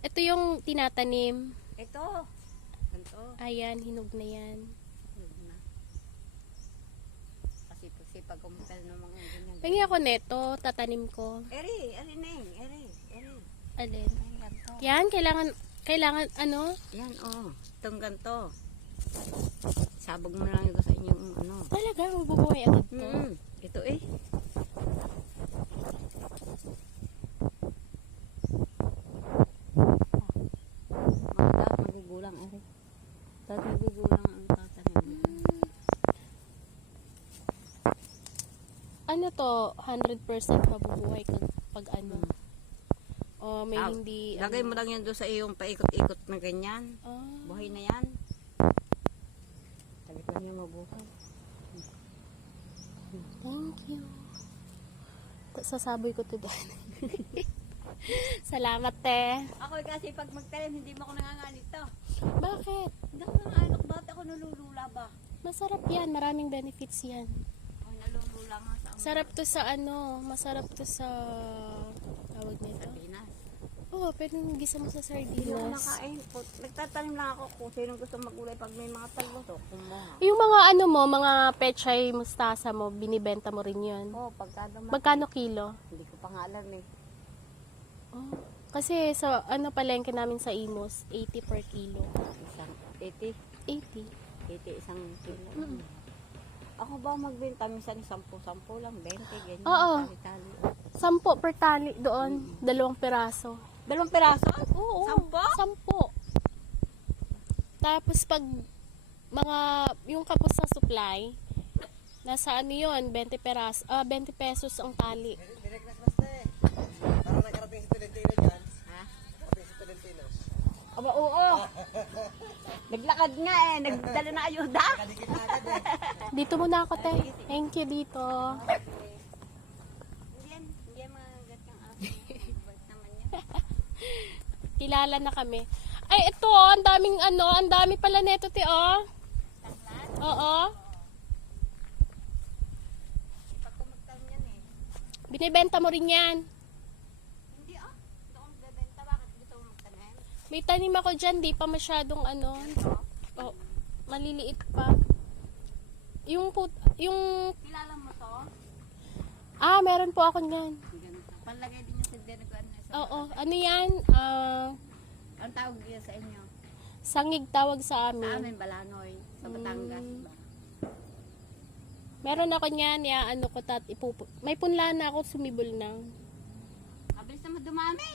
Ito yung tinatanim. Ito. Ganito. Ayan, hinog na yan. Yun na. Kasi pag kumpel ng mga ganyan. Pengi ako neto, tatanim ko. Eri neng. Alin? Ay, ganito. Yan, kailangan ano? Yan, oh. Itong ganito. Sabog mo lang ito sa inyong ano. Talaga, mabubuhay agad to. Ito eh. Magigulang, Eri. Magigulang ang tatanim. Ano to, 100% mabubuhay pag ano. O may hindi... Lagay mo lang yan doon sa iyong paikot-ikot na ganyan. Buhay na yan. Talagang niya mabuhay. Thank you. Sasaboy ko to doon. Salamat, te. Ako kasi pag magtalim, hindi mo ako nanganganito. Bakit? Hindi ako nanganganok. Bakit ako nalulula ba? Masarap yan. Maraming benefits yan. Ay, nalulula nga sa Sarap to sa ano, masarap to sa tawag nito. Sardinas. Oo, pwedeng gisa mo sa Hindi ako sardinas. nakain. Nagtatanim lang ako kung sino gusto magulay pag may mga talbos. Kumuha. Yung mga ano mo, mga pechay mustasa mo, binibenta mo rin yun. Oo, pagka dumaan. Magkano kilo? Hindi ko pa nga alam eh. Oh. Kasi sa ano palengke namin sa Imos, 80 per kilo. Isang 80. 80. 80 isang kilo. Ako ba magbenta? Minsan 10 lang, 20, ganyan. Oo. Tali-tali. 10 per tali doon, 2 piraso. 2 piraso? Oo. 10? 10. Tapos pag mga yung kapos sa supply, nasa ano yun, 20 pesos ang tali. Direct na class na eh. Parang nakarating si Tolentino dyan. Ha? Nakarating si Tolentino. Aba, oo. Naglakad nga eh. Nagdala na ayuda. Kadikit na agad eh. Dito muna ako, te. Thank you dito. Hindi yan magagat yung aso. Bait naman yan. Kilala na kami. Ay, ito oh, ang daming ano, ang dami pala neto, te, oh. Oo. Pag kumagtan yan eh. Binibenta mo rin yan. Hindi ah. Hindi ako nagbebenta. Bakit gusto mo magtanim? May tanim ako dyan, di pa masyadong ano. Oh, maliliit pa. Yung Kilala mo to? meron po ako niyan. Ganito. Panlagay din yung sildero ko. Oo, ano yan? Ang tawag yan sa inyo? Sangig tawag sa Sa amin. amin, Balanoy. Sa Batangas ba? Meron ako niyan, ano ko tat may punla na ako, sumibol na. Mabilis naman dumami.